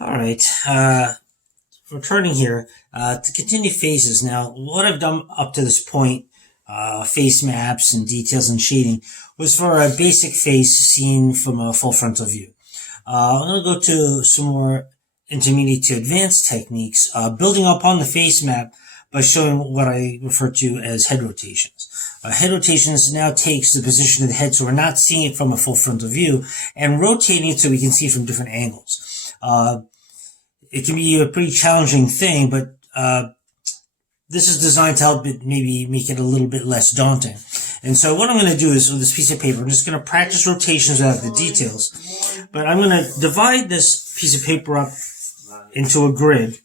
All right, returning here to continue phases. Now, what I've done up to this point, face maps and details and shading, was for a basic face seen from a full frontal view. I'm going to go to some more intermediate to advanced techniques, building upon the face map by showing what I refer to as head rotations. Head rotations now takes the position of the head so we're not seeing it from a full frontal view and rotating it so we can see it from different angles. It can be a pretty challenging thing, but this is designed to help it maybe make it a little bit less daunting. And so what I'm going to do is with this piece of paper, I'm just going to practice rotations without the details. But I'm going to divide this piece of paper up into a grid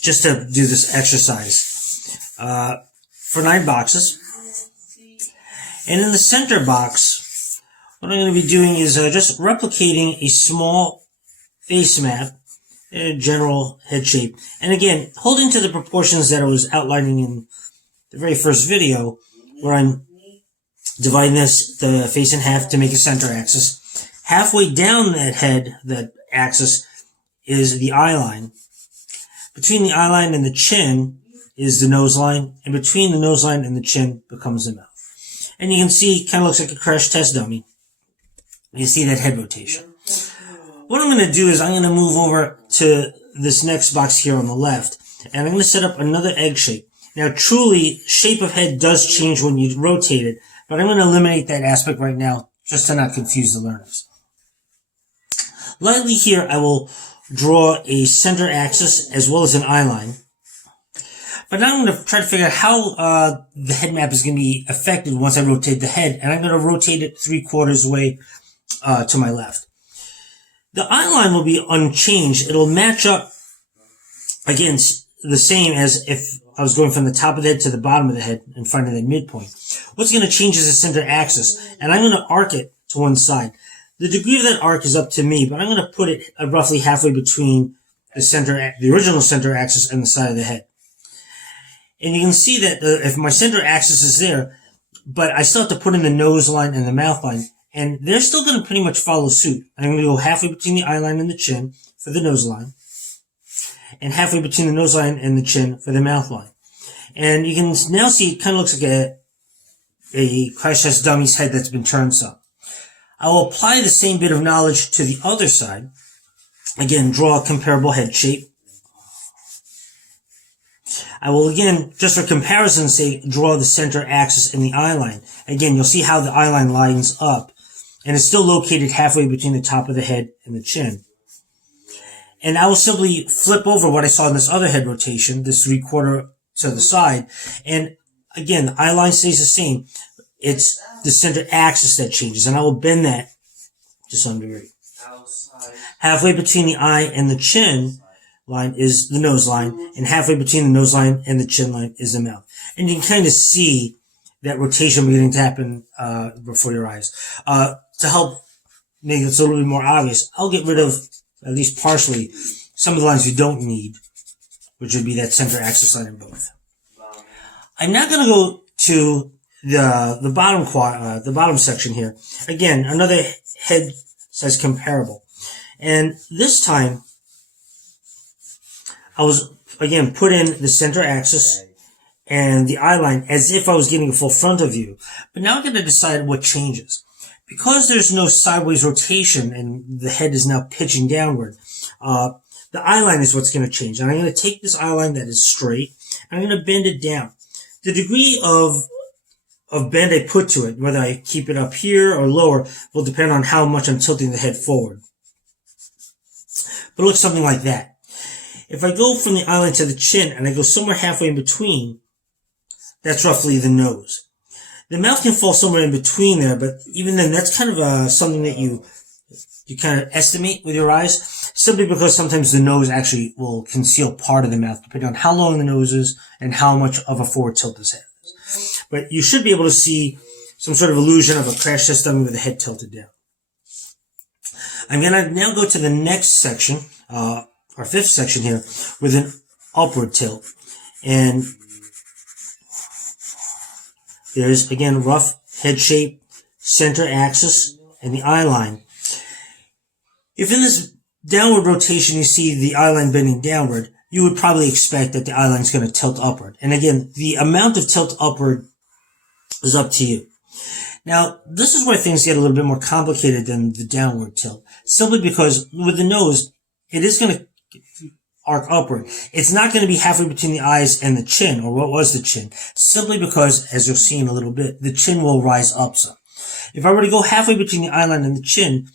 just to do this exercise for 9 boxes. And in the center box, what I'm going to be doing is just replicating a small face map, a general head shape. And again, holding to the proportions that I was outlining in the very first video, where I'm dividing the face in half to make a center axis. Halfway down that head, that axis, is the eye line. Between the eye line and the chin is the nose line, and between the nose line and the chin becomes the mouth. And you can see it kind of looks like a crash test dummy. You see that head rotation. What I'm going to do is I'm going to move over to this next box here on the left, and I'm going to set up another egg shape. Now, truly, shape of head does change when you rotate it, but I'm going to eliminate that aspect right now just to not confuse the learners. Lightly here, I will draw a center axis as well as an eye line. But now I'm going to try to figure out how the head map is going to be affected once I rotate the head, and I'm going to rotate it 3/4 way to my left. The eye line will be unchanged. It'll match up against the same as if I was going from the top of the head to the bottom of the head and finding that midpoint. What's going to change is the center axis, and I'm going to arc it to one side. The degree of that arc is up to me, but I'm going to put it roughly halfway between the original center axis and the side of the head. And you can see that if my center axis is there, but I still have to put in the nose line and the mouth line, and they're still going to pretty much follow suit. I'm going to go halfway between the eye line and the chin for the nose line, and halfway between the nose line and the chin for the mouth line. And you can now see it kind of looks like a crash test dummy's head that's been turned some. I will apply the same bit of knowledge to the other side. Again, draw a comparable head shape. I will again, just for comparison, say draw the center axis and the eye line. Again, you'll see how the eye line lines up, and it's still located halfway between the top of the head and the chin. And I will simply flip over what I saw in this other head rotation, this 3/4 to the side, and again, the eye line stays the same. It's the center axis that changes, and I will bend that to some degree. Halfway between the eye and the chin line is the nose line, and halfway between the nose line and the chin line is the mouth. And you can kind of see that rotation beginning to happen before your eyes. To help make this a little bit more obvious, I'll get rid of, at least partially, some of the lines you don't need, which would be that center axis line in both. I'm now going to go to the bottom section here. Again, another head size comparable. And this time, I was, again, put in the center axis and the eye line as if I was getting a full frontal view. But now I'm going to decide what changes. Because there's no sideways rotation and the head is now pitching downward, the eye line is what's going to change. And I'm going to take this eye line that is straight, and I'm going to bend it down. The degree of bend I put to it, whether I keep it up here or lower, will depend on how much I'm tilting the head forward. But it looks something like that. If I go from the eye line to the chin and I go somewhere halfway in between, that's roughly the nose. The mouth can fall somewhere in between there, but even then, that's kind of something that you kind of estimate with your eyes, simply because sometimes the nose actually will conceal part of the mouth, depending on how long the nose is and how much of a forward tilt this head is. But you should be able to see some sort of illusion of a crash test dummy with the head tilted down. I'm going to now go to the next section, our fifth section here, with an upward tilt. And there's, again, rough head shape, center axis, and the eye line. If in this downward rotation, you see the eye line bending downward, you would probably expect that the eye line is going to tilt upward. And again, the amount of tilt upward is up to you. Now, this is where things get a little bit more complicated than the downward tilt, simply because with the nose, it is going to arc upward. It's not going to be halfway between the eyes and the chin, or what was the chin, simply because, as you'll see in a little bit, the chin will rise up some. If I were to go halfway between the eye line and the chin,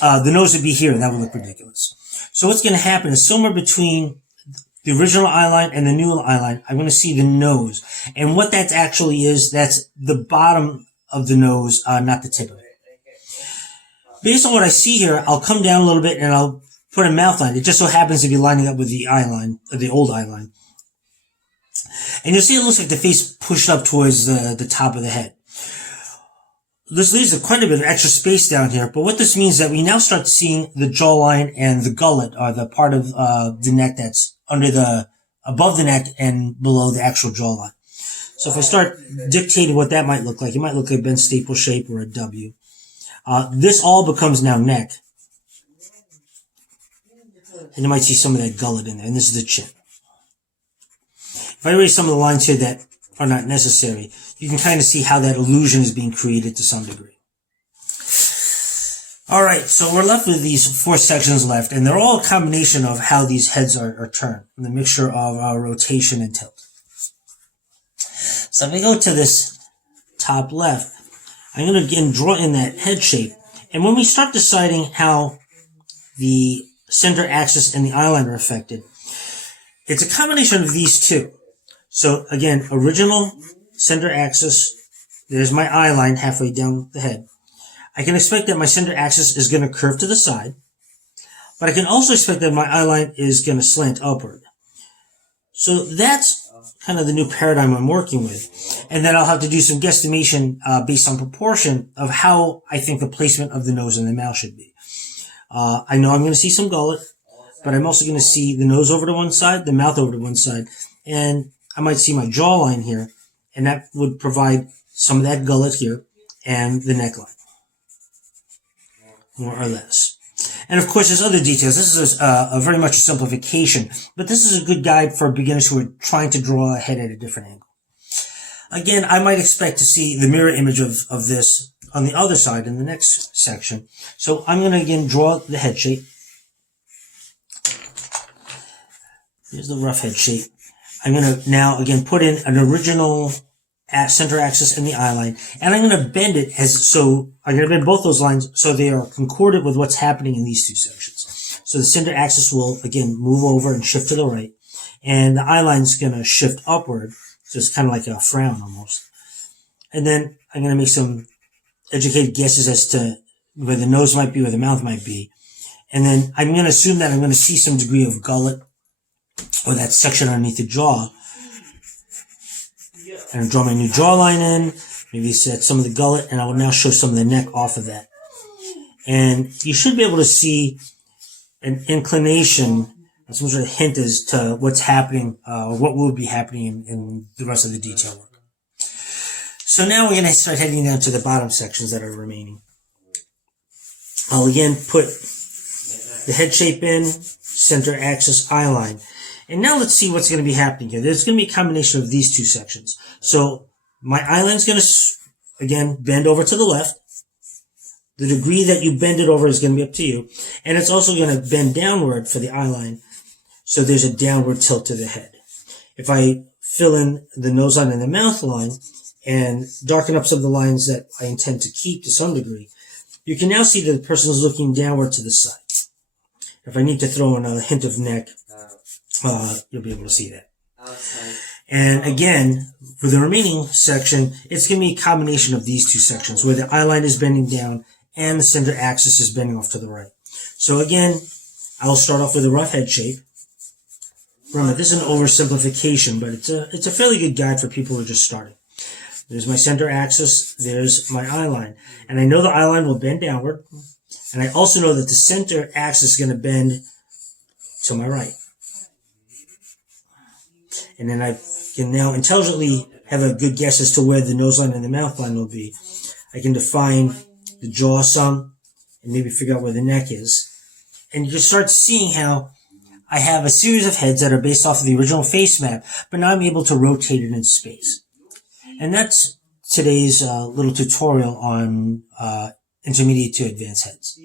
the nose would be here, and that would look ridiculous. So what's going to happen is somewhere between the original eye line and the new eye line, I'm going to see the nose. And what that actually is, that's the bottom of the nose, not the tip of it. Based on what I see here, I'll come down a little bit and I'll put a mouth line. It just so happens to be lining up with the eye line, or the old eye line. And you'll see it looks like the face pushed up towards the top of the head. This leaves quite a bit of extra space down here, but what this means is that we now start seeing the jawline and the gullet, or the part of the neck that's above the neck and below the actual jawline. So if I start dictating what that might look like, it might look like a bent staple shape or a W. This all becomes now neck. And you might see some of that gullet in there, and this is the chin. If I erase some of the lines here that are not necessary, you can kind of see how that illusion is being created to some degree. Alright, so we're left with these 4 sections left, and they're all a combination of how these heads are turned, the mixture of rotation and tilt. So if I go to this top left, I'm going to again draw in that head shape, and when we start deciding how the center axis and the eye line are affected, it's a combination of these two. So again, original center axis, there's my eye line halfway down the head. I can expect that my center axis is going to curve to the side, but I can also expect that my eye line is going to slant upward. So that's kind of the new paradigm I'm working with. And then I'll have to do some guesstimation based on proportion of how I think the placement of the nose and the mouth should be. I know I'm going to see some gullet, but I'm also going to see the nose over to one side, the mouth over to one side, and I might see my jawline here, and that would provide some of that gullet here and the neckline, more or less. And of course, there's other details. This is a very much a simplification, but this is a good guide for beginners who are trying to draw a head at a different angle. Again, I might expect to see the mirror image of this on the other side in the next section. So I'm going to again draw the head shape. Here's the rough head shape. I'm going to now again put in an original center axis in the eye line, and I'm going to bend it I'm going to bend both those lines so they are concordant with what's happening in these two sections. So the center axis will again move over and shift to the right, and the eye line is going to shift upward, so it's kind of like a frown almost. And then I'm going to make some educated guesses as to where the nose might be, where the mouth might be. And then I'm going to assume that I'm going to see some degree of gullet, or that section underneath the jaw. And draw my new jawline in, maybe set some of the gullet, and I will now show some of the neck off of that. And you should be able to see an inclination, some sort of hint as to what's happening, or what will be happening in the rest of the detail work. So now we're going to start heading down to the bottom sections that are remaining. I'll again put the head shape in, center axis, eye line. And now let's see what's going to be happening here. There's going to be a combination of these two sections. So my eye line's going to, again, bend over to the left. The degree that you bend it over is going to be up to you. And it's also going to bend downward for the eye line. So there's a downward tilt to the head. If I fill in the nose line and the mouth line and darken up some of the lines that I intend to keep to some degree, you can now see that the person is looking downward to the side. If I need to throw in a hint of neck, you'll be able to see that. And again, for the remaining section, it's going to be a combination of these two sections where the eye line is bending down and the center axis is bending off to the right. So again, I'll start off with a rough head shape. Remember, this is an oversimplification, but it's a fairly good guide for people who are just starting. There's my center axis, there's my eye line. And I know the eye line will bend downward, and I also know that the center axis is going to bend to my right. And then I can now intelligently have a good guess as to where the nose line and the mouth line will be. I can define the jaw some and maybe figure out where the neck is. And you just start seeing how I have a series of heads that are based off of the original face map, but now I'm able to rotate it in space. And that's today's little tutorial on intermediate to advanced heads.